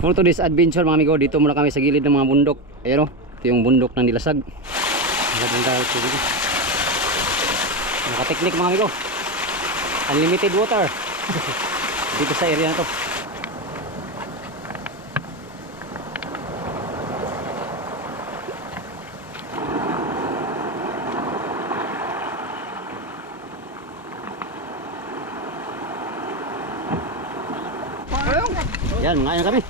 For today's adventure mga amigo, dito muna kami sa gilid ng mga bundok. Ayan o, ito yung bundok ng Dilasag. Naka-technique mga amigo, unlimited water dito sa area na to. Yan, ngayon kami.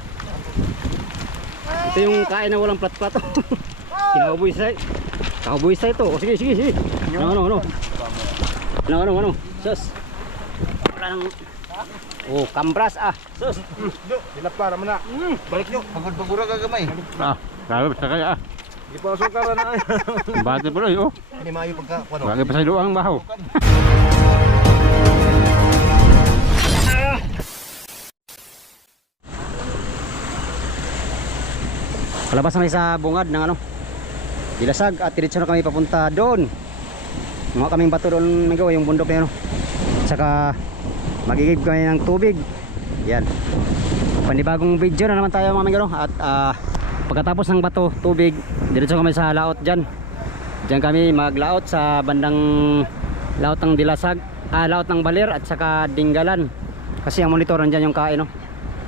Ito yung kain na walang plat-plato. Kinabubuisay. Kakabuisay ito. O sige, sige, sige. Ano. Sus. Oh, kambras ah. Sus. Dilapa naman na. Balik nyo. Pagod-pagura gagamay. Grabe sa kaya. Di pa sukara na. Bati pa rin oh. Hindi mayo pagka. Bagay pa sa iluang bahaw. Palabas kami sa bungad ng ano, Dilasag at diretso na kami papunta doon. Mga kaming bato doon amigo, yung bundok na yun. Saka magigib kami ng tubig. Yan. Panibagong video na naman tayo mga amigo. At pagkatapos ng bato, tubig, diretso kami sa laot dyan. Dyan kami maglaot sa bandang laot ng Dilasag, laot ng Baler at saka Dinggalan. Kasi ang monitor dyan yung kain no.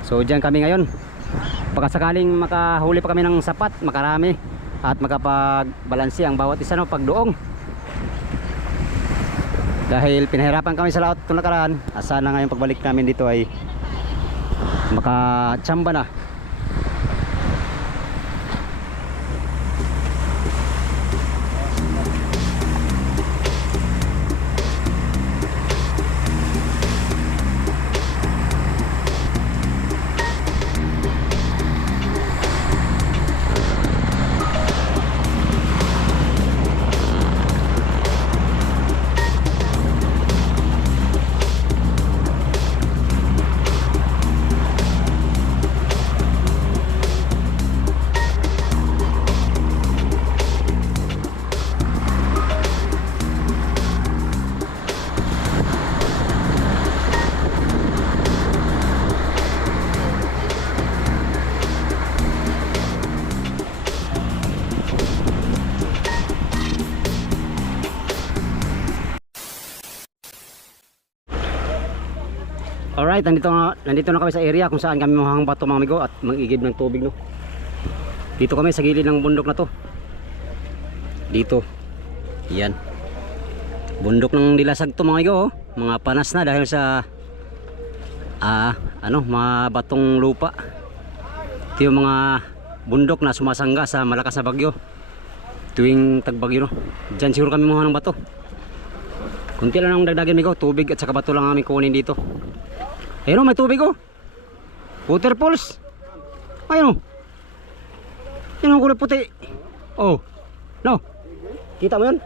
So dyan kami ngayon. Pagkasakaling makahuli pa kami ng sapat, makarami at makapagbalansi ang bawat isa no pagdoong. Dahil pinahirapan kami sa laot itong nakaraan, sana ngayon pagbalik namin dito ay makatsamba na. Alright, nandito na kami sa area kung saan kami mahang bato mga amigo at mag-igib ng tubig no. Dito kami sa gilid ng bundok na to. Dito. Yan. Bundok ng Dilasag to mga amigo oh. Mga panas na dahil sa mga batong lupa. Ito yung mga bundok na sumasangga sa malakas na bagyo. Tuwing tagbagyo no. Diyan siguro kami mahang ng bato. Kunti lang ang dagdagin amigo, tubig at saka bato lang aming kunin dito. Ayun o, may tubig o. Waterfalls. Ayun o. Ayun o, kulay puti. Oh. No. Kita mo yun?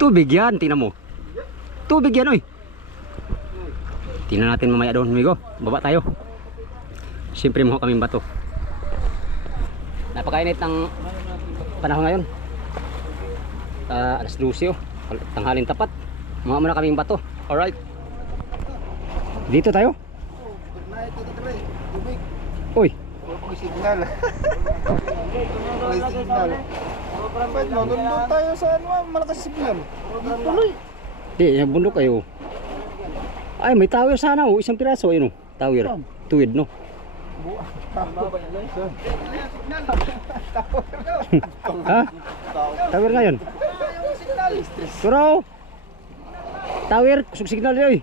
Tubig yan, tingnan mo. Tubig yan oy. Tingnan natin mamaya doon amigo. Baba tayo. Siyempre mo kaming bato. Napakainit ng panahon ngayon. Alas 12 o. Tanghalin tapat. Mga muna kaming bato. Alright. Dito tayo? Uy. May signal. May signal. Ba't magandun tayo sa malakas signal? Tuloy. Di, yung bundok kayo. Ay, may tower sana oh. Isang piraso. Ayun oh. Tower. Tuwid no. Ha? Tower ngayon. Turo. Tower. Kusog signal yun eh.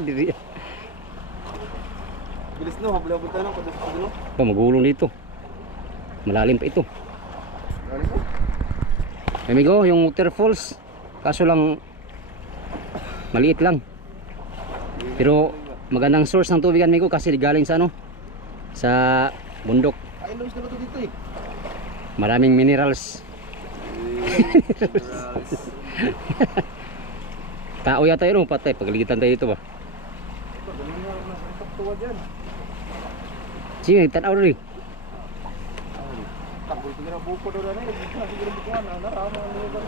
Diri. Bilis no, habla-habla tayo ng padus-padus. Oh, magulong dito. Malalim pa ito. Amigo, yung waterfalls kaso lang maliit lang. Pero magandang source ng tubig amigo kasi galing sa ano? Sa bundok. Ay, lubos na ba ito dito eh? Maraming minerals. Tao yata yun, patay. Pagligitan tayo dito ba? Sige, tanaw rin.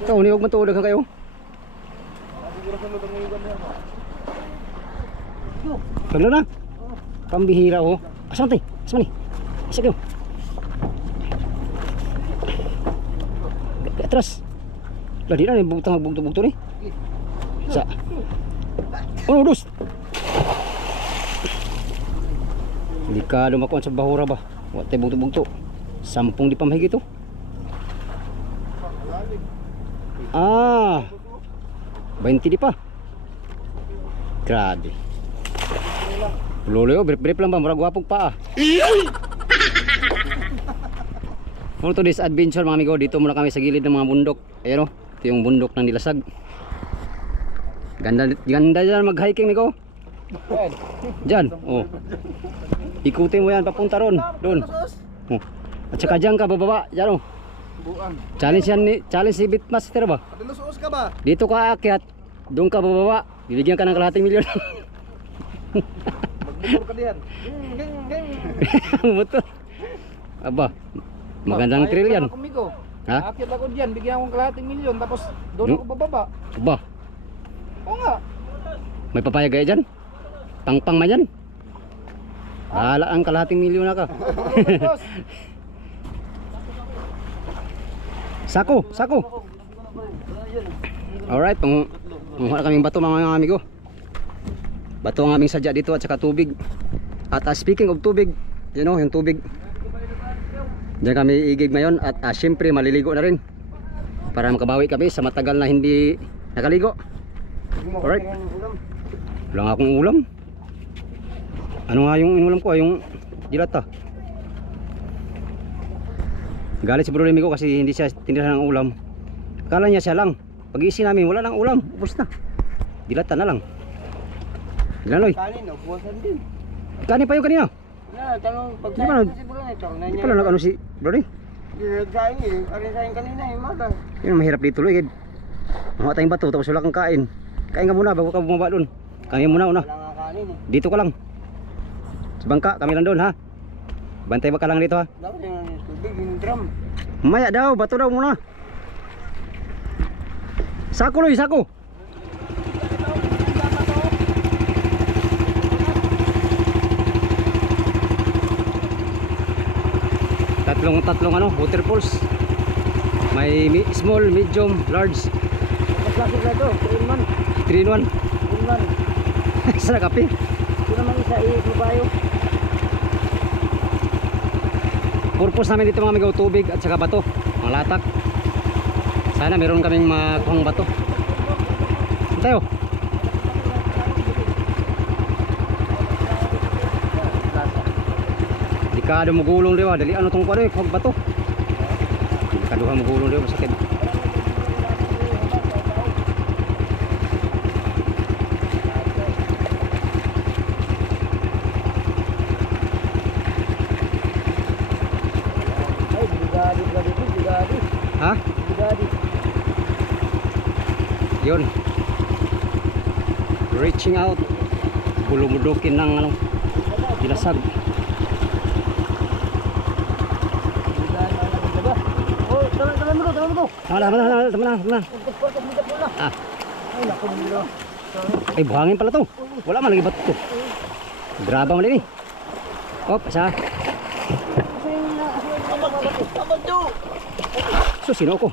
Ikaw, huwag matulog ka kayo. Kalo na? Pambihira oh. Asan tay? Asan ni? Isa kayo. Atras. Lah di na ni bugtang bugto-bugto ni. Sa. Oh, dos. Hindi ka dumakuan sa bahura ba? Wa tay bugto-bugto. 10 di pa mahigit oh. Ah. 20 di pa. Grabe. Lolo, brip lang ba? Murag wapog pa ah. For today's adventure mga amigo, dito muna kami sa gilid ng mga bundok. Ayan o, ito yung bundok ng Dilasag. Ganda, ganda dyan mag-hiking amigo. Dyan, oh. Ikutin mo yan, papunta ron. Doon. Oh. At saka dyan ka, bababa. Dyan oh. Challenge yan ni, challenge si Beatmaster ba? Lusuos ka ba? Dito ka aakyat, doon ka bababa. Bibigyan ka ng kalahating milyon. Motor ka diyan. Motor. Aba, magandang trail yan. Kumigo. Ha? Akit ako diyan, bigyan akong kalahating milyon tapos doon ako bababa. Aba, Oo nga. may papaya gaya dyan? Pang-pang man yan? Bahala ang kalahating milyon na ka. Boss. Sako, sako. Alright, panguha na kaming bato mga amigo. Bato ang aming sadya dito at saka tubig. At speaking of tubig, you know, yung tubig. Diyan kami igig ngayon at syempre maliligo na rin. Para makabawi kami sa matagal na hindi nakaligo. Alright. Wala nga akong ulam. Ano nga yung inulam ko? Yung dilata. Galit si Bro Remigo kasi hindi siya tinira ng ulam. Akala niya siya lang. Pag-iisi namin wala nang ulam. Ubus na. Dilata na lang. Dilaloy. Kanin, buwasan din. Kanin pa yung kanina. Na, tanong Di ba pagsayin si Bulan ito. Hindi pala nag-ano si Bro Remigo. Nagsayin eh. Arin sayin kanina eh, maga. Yun mahirap dito loy. Mga tayong bato tapos wala kang kain. Kain ka muna bago ka bumaba doon. Kami muna una. Wala nga kanin eh. Dito ka lang. Sa bangka kami lang doon ha. Bantay ba ka lang dito ha. Dapat yung tubig, yung drum. Maya daw, bato daw muna. Sako loy, sako. Tatlong ano, waterfalls. May small, medium, large. Klasik na ito, 3 in 1. 3 in 1. 3 in 1. Isa na kape. Ito naman isa i-subayo. Purpose namin dito mga amigo, tubig at saka bato, mga latak. Sana meron kaming makuhang bato. Saan tayo? Di ka dumugulong diba, dali ano tong kuwari, kuhang bato. Di ka dumugulong diba, masakit. Ha? Yun. Reaching out. Bulumudukin ng ano, Dilasag. Oh, talan mo to. Tama na. Ah. Ay, buhangin pala to. Wala man lagi bato to. Graba mo din eh. Op, isa. Sus, sino ako?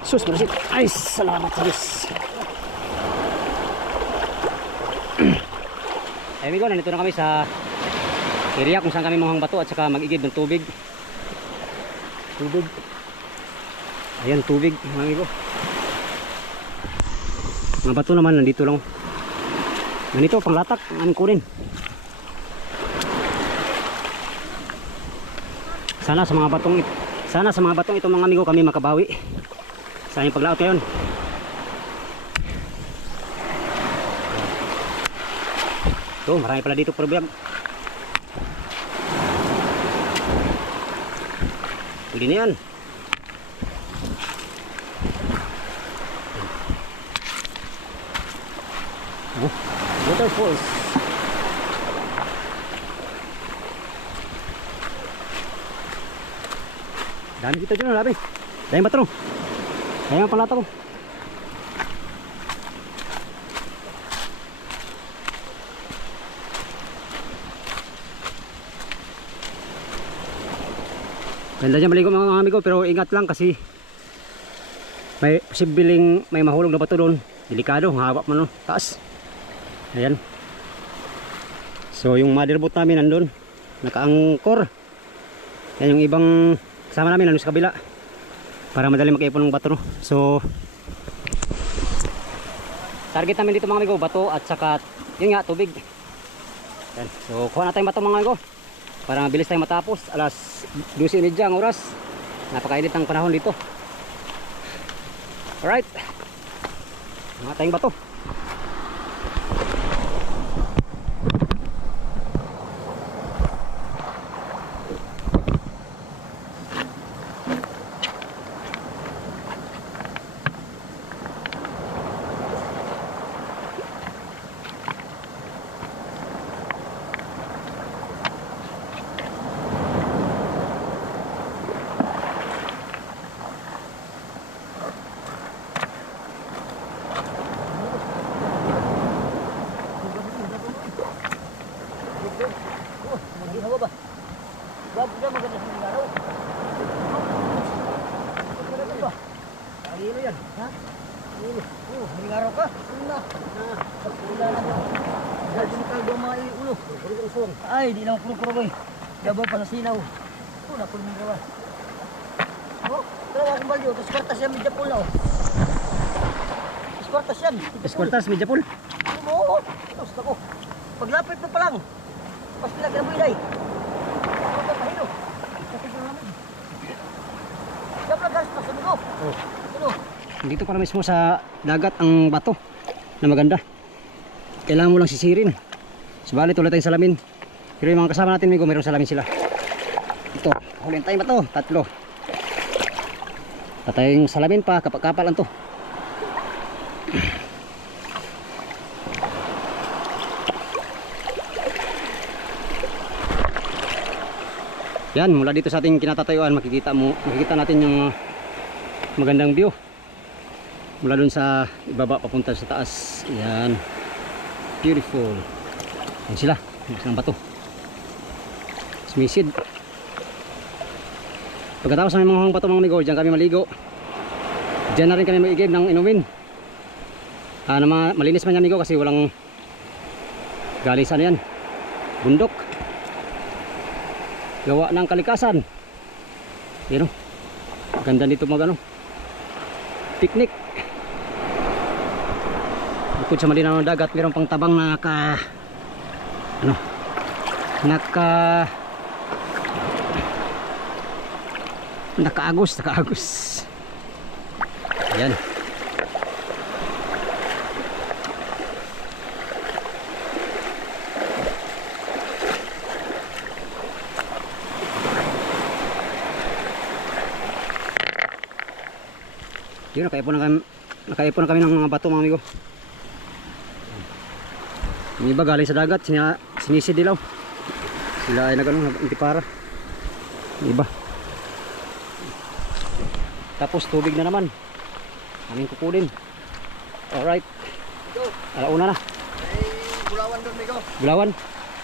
Sus, marasit. Ay, salamat sa Diyos. Ay, amigo, nandito na kami sa area kung saan kami manghang bato at saka mag-igib ng tubig. Tubig. Ayan, tubig, mga amigo. Mga bato naman, nandito lang. Nandito, panglatak, ang aming kunin. Sana sa mga batong ito mga amigo kami makabawi sa aming paglaot ngayon. Ito, marami pala dito probiyag. Pwede na yan. Oh, waterfalls. Dami kita dyan, labi. Dahil bato. Kaya nga palata ko. Ganda dyan maligo mga amigo, pero ingat lang kasi may posibleng may mahulog na bato doon. Delikado, haba pa no, taas. Ayan. So yung motherboard namin nandun, nakaangkor. Yan yung ibang kasama namin nandun sa kabila. Para madali makaipon ng bato no. So target namin dito mga amigo, bato at saka yun nga, tubig. Yan. So kuha na tayong bato mga amigo para mabilis tayong matapos. Alas 12:30 ang oras. Napakainit ng panahon dito. Alright, mga tayong bato. Ay, di naman puro-puro ko eh. Dabaw pa sa sinaw. Oh, napul mo gawa. Oh, tawa akong balyo. Tapos kwartas yan, medya pool na oh. Tapos kwartas yan. Escortas, medya pool. Oo, tapos ako. Paglapit mo pa lang. Pas pinagyan mo inay. Ano ba pahino? Kapit na namin. Dapat lang gas, pasabi ko. Oh. Ano? Dito para mismo sa dagat ang bato na maganda. Kailangan mo lang sisirin. Subalit ulit tayong salamin. Pero yung mga kasama natin amigo, mayroong salamin sila. Ito, huliin tayong bato, 3. Tatayong salamin pa, kapal lang to. Yan, mula dito sa ating kinatatayuan, makikita natin yung magandang view. Mula dun sa ibaba papunta sa taas. Yan. Beautiful. Yan sila, isang bato. Sumisid. Pagkatapos ng mga bato mga amigo, dyan kami maligo. Dyan na rin kami mag-igib ng inumin. Malinis man yan amigo kasi walang galisan yan. Bundok. Gawa ng kalikasan. Yan o. Ganda dito mag picnic. Bukod sa malinaw ng dagat, mayroong pang tabang na nakaagos. Yan. Yun, nakaipon na kami ng mga bato mga amigo. Yung iba galing sa dagat, sinisid dilaw. Sila ay nagantipara. Yung iba. Tapos tubig na naman. Aming kukunin. Alright. Alauna na. Ay, Bulawan doon, Migo. Bulawan.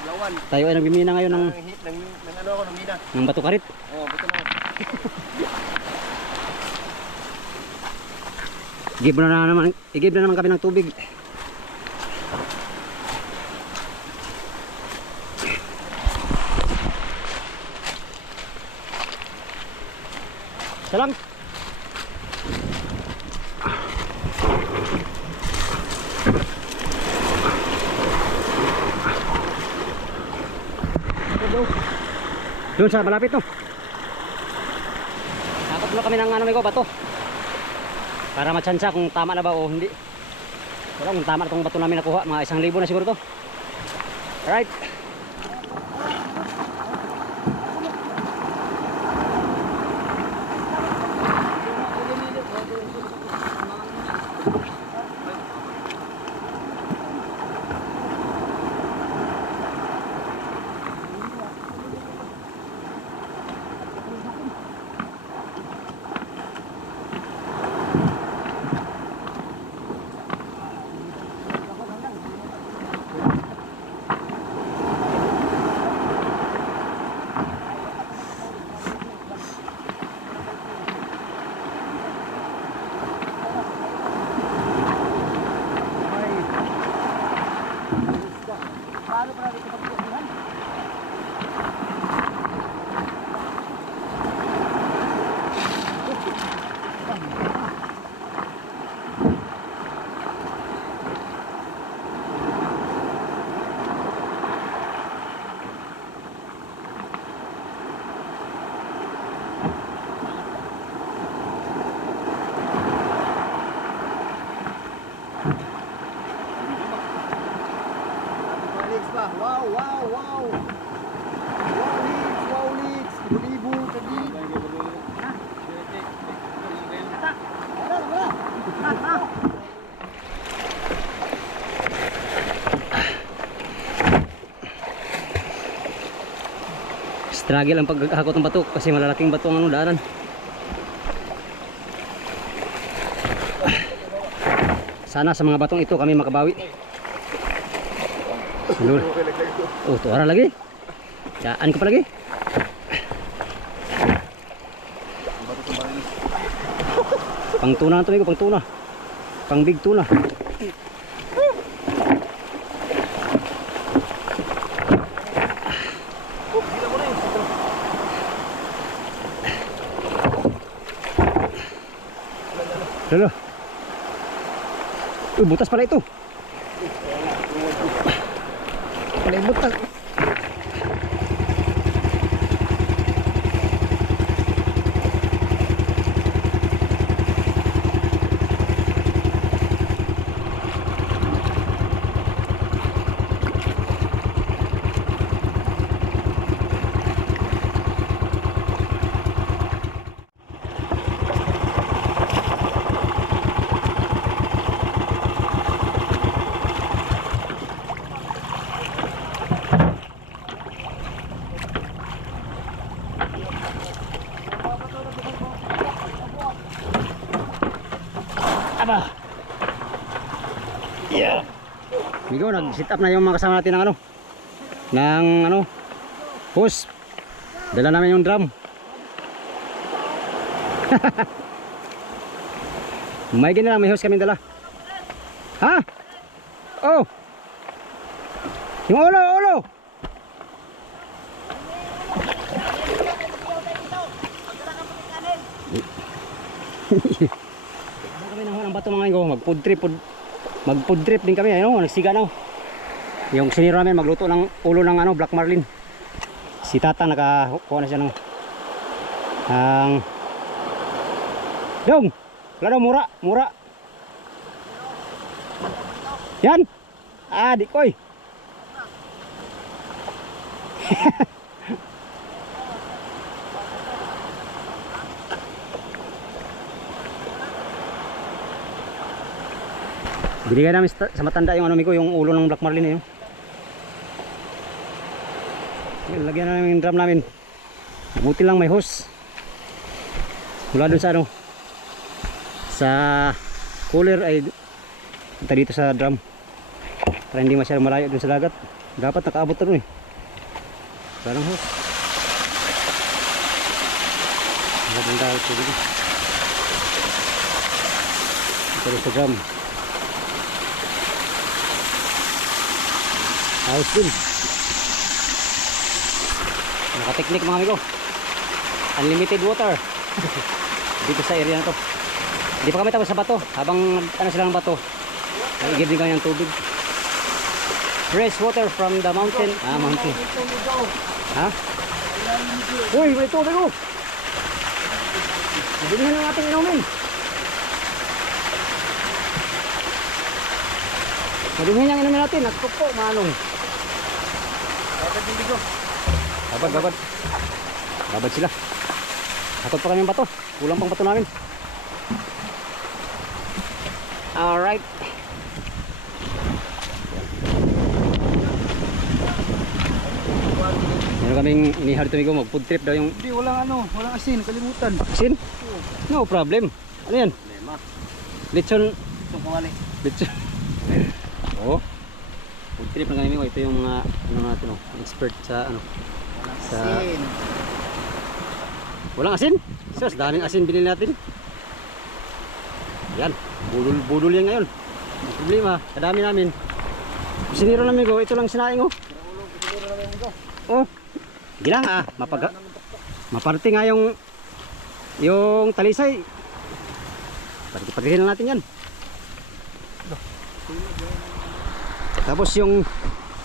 Bulawan. Tayo ay nagbimina ngayon ng Ng ano ako, ng mina. bato karit. Oo, buto na. Igib na naman kami ng tubig. Salam. Doon sa malapit no. Nakapaglo kami ng amigo bato. Para matsansa kung tama na ba o hindi. Wala kung tama na itong bato namin nakuha. Mga 1,000 na siguro to. Alright. Wow, wow, wow. Wow, leads. Ibu-ibu tadi. Struggle ang paghakot ng bato kasi malalaking bato ang daanan. Sana sa mga batong ito kami makabawi. Lul. Oh, tuara lagi. Daan ka pa lagi. Pang tuna to, pang tuna. Pang big tuna. Lolo. Butas pala ito. Pala butas. Aba. Yeah. Migo, nag-sit up na yung mga kasama natin ng hose. Dala namin yung drum. May gina may hose kami dala. Ha? Oh. Yung ulo. Ng bato mga ngo, mag-food trip din kami, nagsiga na. Yung siniro namin magluto ng ulo ng black marlin. Si Tata nakakuha na siya ng Dong, wala daw mura. Yan. Di koy. Binigay namin sa matanda yung yung ulo ng black marlin yun. Lagyan namin yung drum namin. Buti lang may hose. Mula dun sa cooler ay punta dito sa drum. Para hindi masyadong malayo dun sa dagat. Dapat nakaabot na dun Parang hose. Magandang dagat dito. Ito sa drum. Ayos din. Naka-technique mga amigo. Unlimited water. Dito sa area na to. Hindi pa kami tapos sa bato. Habang sila ng bato, nag-igib din kami ng tubig. Fresh water from the mountain. Mountain. Ha? Uy, may tubig oh. Bilhin na natin inumin. Madungin yung inumin natin. Nagkupo, manong. Babad sila. Hakot pa kami yung bato. Kulang pang bato namin. Alright. Meron kaming inihard tumigo. Mag food trip daw yung... Hindi, walang asin. Kalimutan. Asin? No problem. Ano yan? Lechon. Lechon. Oh. Food trip na kami. Ito yung mga natin, expert sa asin. Walang asin? Sus, daming asin binili natin. Yan, budol yan ngayon. Ang problema, kadami namin. Siniro namin ito lang sinaing Oh. Sige lang maparti nga yung talisay. Pagkihin lang natin yan. Tapos yung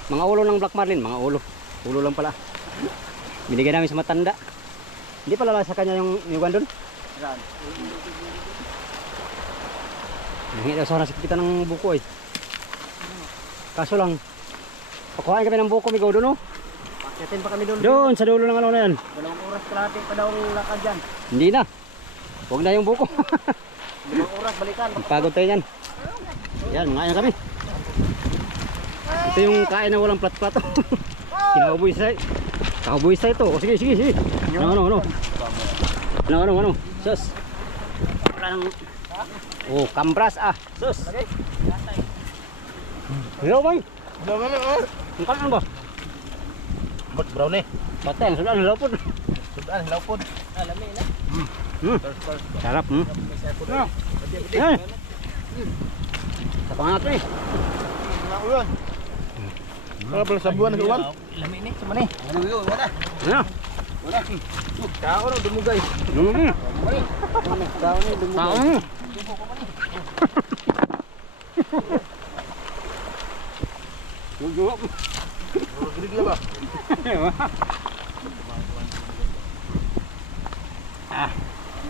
mga ulo ng black marlin, mga ulo lang pala. Binigay namin sa matanda. Hindi pala sa kanya yung iwan doon. Nangingi daw sana kita ng buko eh. Kaso lang, pakuhain kami ng buko, migo doon, no? Pakitin pa kami doon. Doon, sa dulo ng ano na yan. 2 oras kalahati pa daw ang lakad dyan. Hindi na. Huwag na yung buko. 2 oras balikan. Pagod tayo yan. Yan, ngayon kami. Ito yung kain na walang plat-plato. Kinaubuisay. Kaubuisay ito. O sige. Ano. Sus. Wala nang... Oh, kambras sus. Hello, boy. Dama na oh. Ang kanan ba? Bot brownie. Pateng, sudah hello po. Sudan hilaw pod. Lami na. Sarap, Eh. Sa pangat eh. Na ulan. Wala pala sa buwan sa uwan. Lami ni, sama ni. Ano yun? Wala. Ano? Kao na dumugay. Dumumi. Kao na dumugay. Taon. Gugup. Gilig na ba?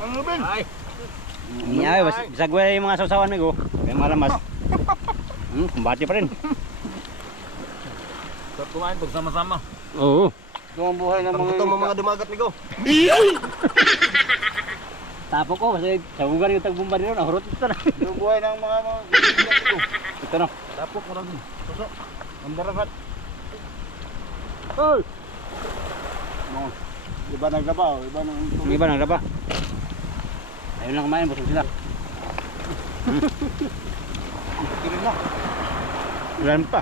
Ano ba? Ay, bisag wala yung mga sausawan mo, kaya malamas. Kumbati pa rin. Sarap kumain pag sama-sama. Oo. Ito ang buhay ng mga dumagat ni Go. Tapo ko kasi sa bugan yung tagbumba nila, nahurot ito na. Ito ang buhay ng mga Ito na. tapok mo lang. Suso. Ang barakat. Hoy! Iba naglabaw, iba nang Yung iba nagraba. Ayun lang kumain, busog sila. Kirin na. Ulan pa.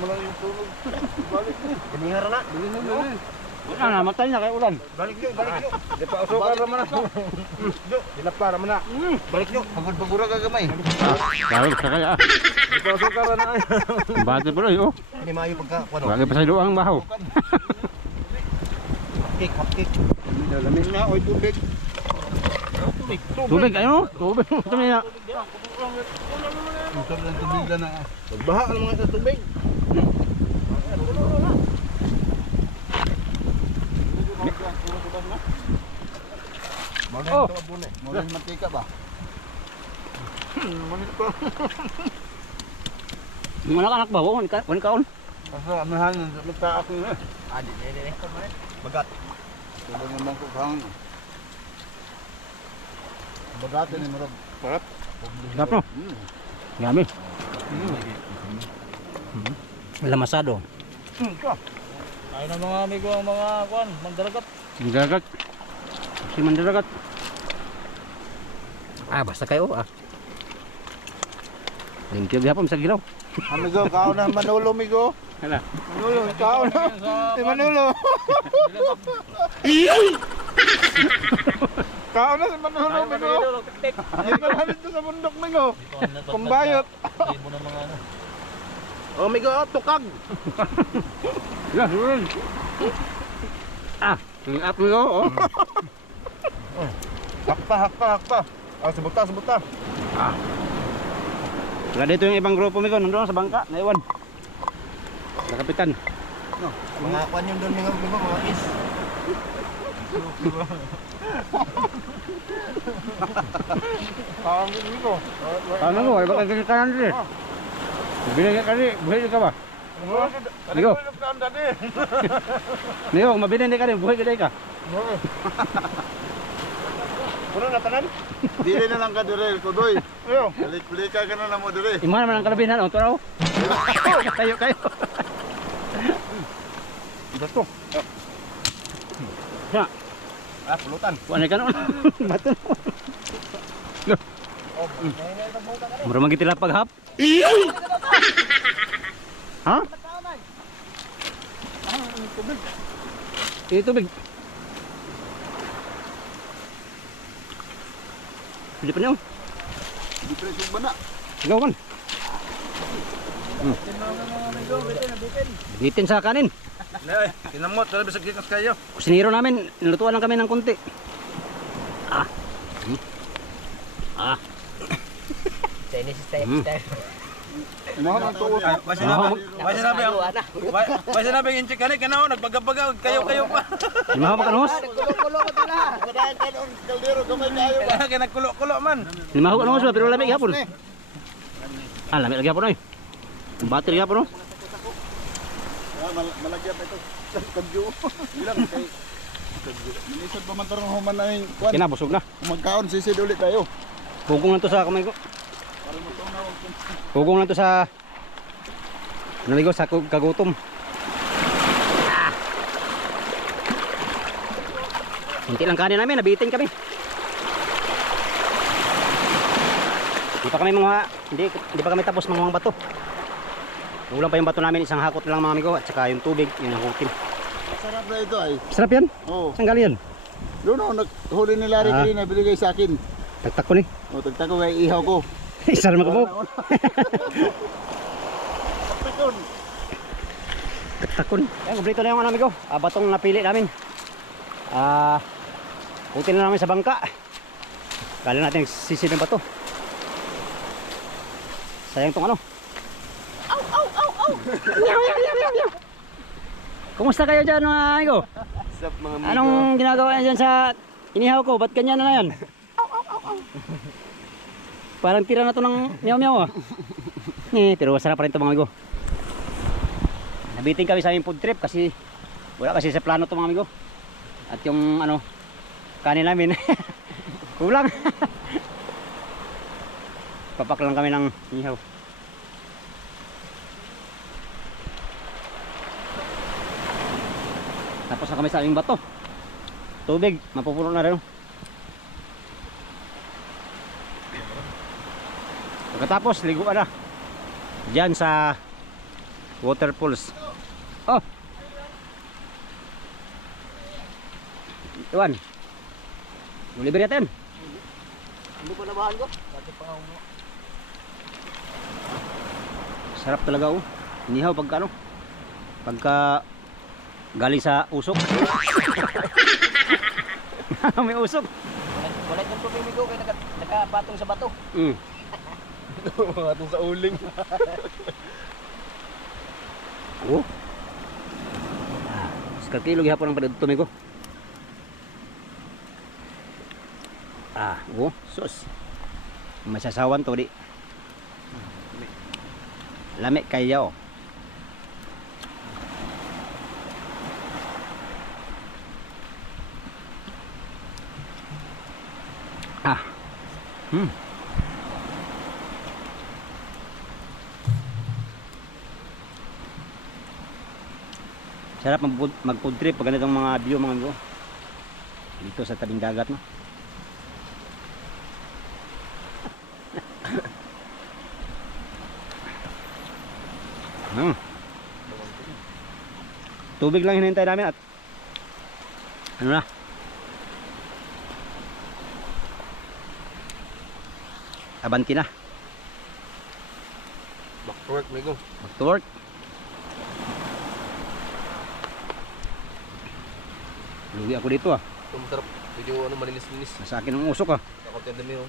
Mo lang yung tulog. Balik niyo. Binihara na. Wala na, matay na kay ulan. Balik niyo. Di pa usokar naman na. Dila para man na. Balik niyo. Pagod pagura gagamay. Grabe sa kaya. Di pa usokar na. Bate po rin, oh. Ni mayo pagka kuno. Lagi pa sa luang bahaw. Cupcake. Lamig na oy tubig. Tubig, ayun, tubig. Tubig na. Usap ng tubig na. Pagbaha ng mga sa tubig. Oh. Maulan mantika ba? Manit pa. Yung anak-anak ba? Wani kaon. Asa anahan sa ako na. Di. Bagat. Tulo naman ko kang. Bagat ni marag. Sarap. Sarap no? Yummy. Lamasado. Ay na mga amigo ang mga kwan, mandaragat. Gagat. Si Mandaragat. Basta kayo Thank you gihapon sa gilaw. Amigo, kao na Manolo, amigo. Hala. Manolo, kao na. Si Manolo. Kao na si Manolo, amigo. Ay, malapit ko sa bundok, amigo. Kumbayot. Oh, amigo, tukag. Ya, turun. Ang up mo, oh. Hakpa. Sebuta. Wala dito yung ibang grupo migo, nandun sa bangka, naiwan. Sa kapitan. Mga kwan yung doon, amigo, mga is. Parang amigo. Ano mo, ay baka kasi kanan din. Binigyan ka rin, buhay ka ba? Amigo. Migo, mabinin ka rin, buhay ka rin ka. Puno na tanan? Dili na lang ka dire, Kudoy. Ayo, balik-balik ka na mo dire. Iman naman ang kalabihan, o turaw. Kayo. Bato. Ya, Pulutan. kuha na ka noon. Bato. Mura magitila paghap. Ha? Tubig. Hindi pa niyo. Di presyo ba na? Ikaw man. Bitin sa kanin. Nay, kinamot, wala bisag kikas kayo. Kusinero namin, nilutuan lang kami ng konti. Ah. Ah. Chinese style. Mahal ang tuwa. Why sinabi ang why sinabi ang inchik kanay kanaw nagbagabagaw kayo pa. Di mahaw makanos? Kulo-kulo ka tula. Kadaan ka ng kaldero gamay kayo pa. Kaya nagkulo-kulo man. Di mahaw makanos ba pero lamig hapon. Ah, lamig lagi hapon oy. Bater hapon no. Malagyan pa ito. Kadyo. Ilang kay kadyo. Minisod pa man tarong human na yung kwan. Kinabusog na. Magkaon sisid ulit tayo. Hugong lang to sa kamay ko. Hugong lang to sa naligo sa kagutom. Ah. Kunti lang kanin namin, nabitin kami. Hindi pa kami tapos mga bato. Ulang pa yung bato namin, isang hakot lang mga amigo at saka yung tubig, yung hakutin. Sarap na ito ay. Sarap yan? Oo. Saan galing yan? Doon naghuli ni Larry kanina binigay sa akin. Tagtak ko ni. O tagtako kay ihaw ko. Isa naman kabok. Takon. Takon. Ayan, kumplito na yung ano amigo. Batong napili namin. Kutin na namin sa bangka. Galing natin sisid ng bato. Sayang tong ano. Kumusta kayo dyan mga amigo? Sup mga amigo. Anong ginagawa niyo dyan sa inihaw ko? Ba't ganyan na yan? Parang tira na to ng meow-meow ah. Pero masarap pa rin ito mga amigo. Nabitin kami sa aming food trip kasi wala kasi sa plano ito mga amigo. At yung ano, kanin namin kulang. Papak lang kami ng inihaw. Tapos na kami sa aming bato. Tubig, mapupuno na rin. Pagkatapos, liguan na. Diyan sa waterfalls. Oh! Iwan. Mulibir natin. Hindi ko nabahan ko. Dati pa ako mo. Sarap talaga oh. Inihaw pagka ano. Pagka galing sa usok. May usok. Kulit ng tubig ko kaya nakapatong sa bato. Atong sa uling. Oh. Sekilo gihapon ang padudto ko. Oh, sus. Masasawan to di. Lami kayo. Sarap mag-food trip pag ganitong mga view mga amigo. Dito sa tabing dagat no. Tubig lang hinihintay namin at ano na. Abanti na. Back to work, amigo. Back to work. Lugi ako dito ah. Tumtarap. Medyo ano malinis-linis. Nasa akin ang usok ah. Kakot yung dumi oh.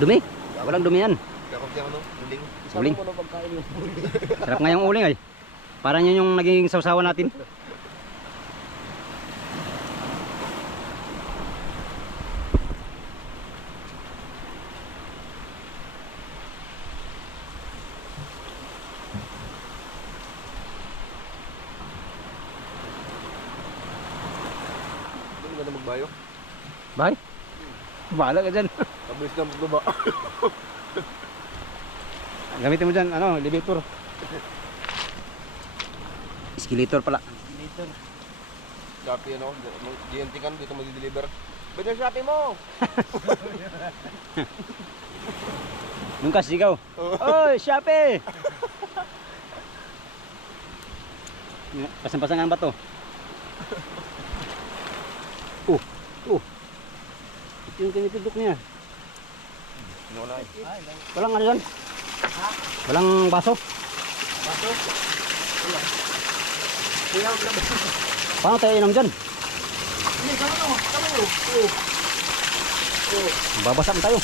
Dumi? Walang dumi yan. Kakot yung ano, uling. Uling. Ano pagkain mo? Sarap nga yung uling ay. Parang yun yung naging sawsawan natin. Hindi ka na magbayo. Bye. Bahala ka dyan. Mabilis na magbaba. Gamitin mo dyan, ano, elevator. Escalator pala. Shopee ano, GNT kan dito mag-deliver. Ba't yung Shopee mo? Nung kasigaw. Oy, Shopee! Pasang-pasangan ba to? Ito yung tinitudok niya. Wala eh. Walang ano yan. Walang baso? Baso? Wala. Paano tayo inom dyan? Hindi, sama mo. Babasa mo tayo.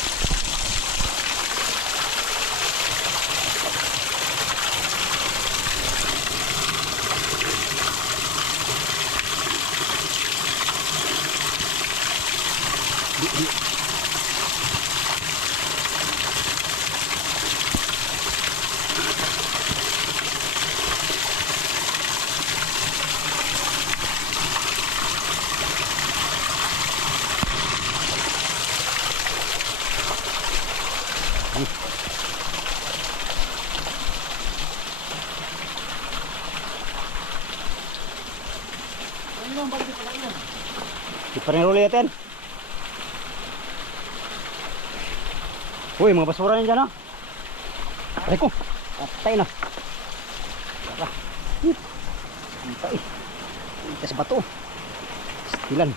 Di pa rin ruli natin. Uy, mga basura yan dyan, ha? Aray ko, patay na. Tara. Patay. Ito sa bato. Stilan.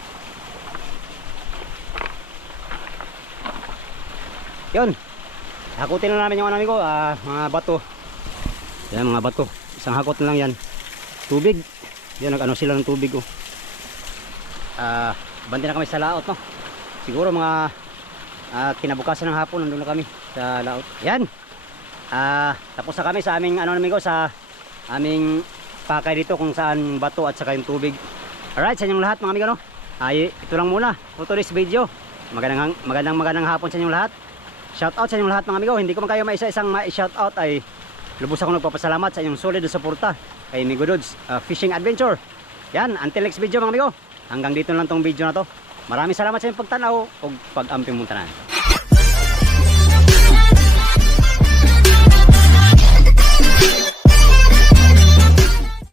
Yun. Hakutin na namin yung ano ko, mga bato. Yan, mga bato. Isang hakot na lang yan. Tubig. Yan, nag-ano sila ng tubig, oh. Bandi na kami sa laot, no? Siguro mga kinabukasan ng hapon nandun na kami sa laot. Yan. Tapos na kami sa aming ano namin ko, sa aming pakay dito kung saan bato at saka yung tubig. Alright, sa inyong lahat mga amigo, no? Ito lang muna for today's video. Magandang hapon sa inyong lahat. Shout out sa inyong lahat mga amigo. Hindi ko man kayo maisa-isang ma-shout out, ay lubos akong nagpapasalamat sa inyong solid na suporta kay Migo Dudes Fishing Adventure. Yan, until next video mga amigo. Hanggang dito lang tong video na to. Maraming salamat sa inyong pagtanaw o pag-amping mong tanan.